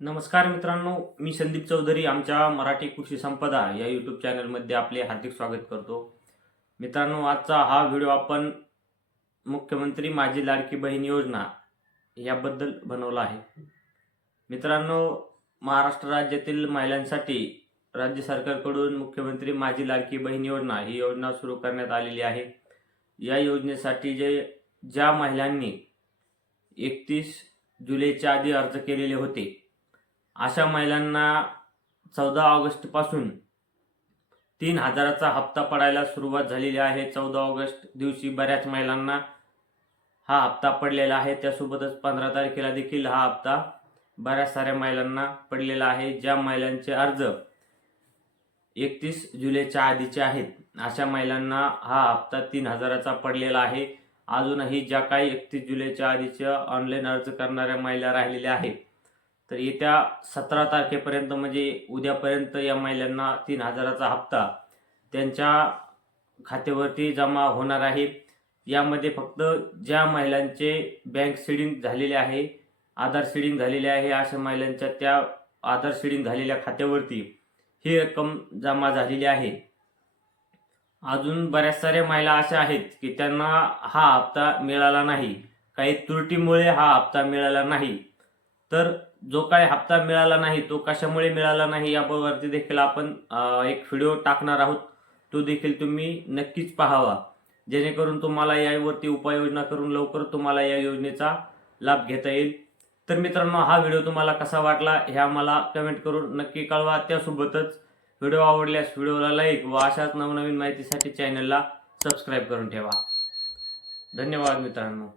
नमस्कार मित्रांनो, मी संदीप चौधरी आमच्या मराठी कृषी संपदा या यूट्यूब चॅनलमध्ये आपले हार्दिक स्वागत करतो. मित्रांनो, आजचा हा व्हिडिओ आपण मुख्यमंत्री माझी लाडकी बहीण योजना याबद्दल बनवला आहे. मित्रांनो, महाराष्ट्र राज्यातील महिलांसाठी राज्य सरकारकडून मुख्यमंत्री माझी लाडकी बहीण योजना ही योजना सुरू करण्यात आलेली आहे. या योजनेसाठी ज्या महिलांनी 31 जुलैच्या आधी अर्ज केलेले होते, अशा महिलांना 14 ऑगस्टपासून 3,000चा हप्ता पडायला सुरुवात झालेली आहे. 14 ऑगस्ट दिवशी बऱ्याच महिलांना हा हप्ता पडलेला आहे. त्यासोबतच 15 तारखेला देखील हा हप्ता बऱ्याच साऱ्या महिलांना पडलेला आहे. ज्या महिलांचे अर्ज 31 जुलैच्या आधीचे आहेत, अशा महिलांना हा हप्ता 3,000चा पडलेला आहे. अजूनही ज्या काही 31 जुलैच्या आधीच्या ऑनलाईन अर्ज करणाऱ्या महिला राहिलेल्या आहेत, तर येत्या 17 तारखेपर्यंत म्हणजे उद्यापर्यंत या महिलांना 3,000चा हप्ता त्यांच्या खात्यावरती जमा होणार आहे. यामध्ये फक्त ज्या महिलांचे बँक सीडिंग झालेले आहे, आधार सीडिंग झालेले आहे, अशा महिलांच्या त्या आधार सीडिंग झालेल्या खात्यावरती ही रक्कम जमा झालेली आहे. अजून बऱ्याच साऱ्या महिला अशा आहेत की त्यांना हा हप्ता मिळाला नाही, काही त्रुटीमुळे हा हप्ता मिळाला नाही. तर जो काही हप्ता मिळाला नाही तो कशामुळे मिळाला नाही यावरती देखील आपण एक व्हिडिओ टाकणार आहोत. तो देखील तुम्ही नक्कीच पाहावा, जेणेकरून तुम्हाला यावरती उपाययोजना करून लवकर तुम्हाला या योजनेचा लाभ घेता येईल. तर मित्रांनो, हा व्हिडिओ तुम्हाला कसा वाटला हे आम्हाला कमेंट करून नक्की कळवा. त्यासोबतच व्हिडिओ आवडल्यास व्हिडिओला लाईक व अशाच नवनवीन माहितीसाठी चॅनलला सबस्क्राईब करून ठेवा. धन्यवाद मित्रांनो.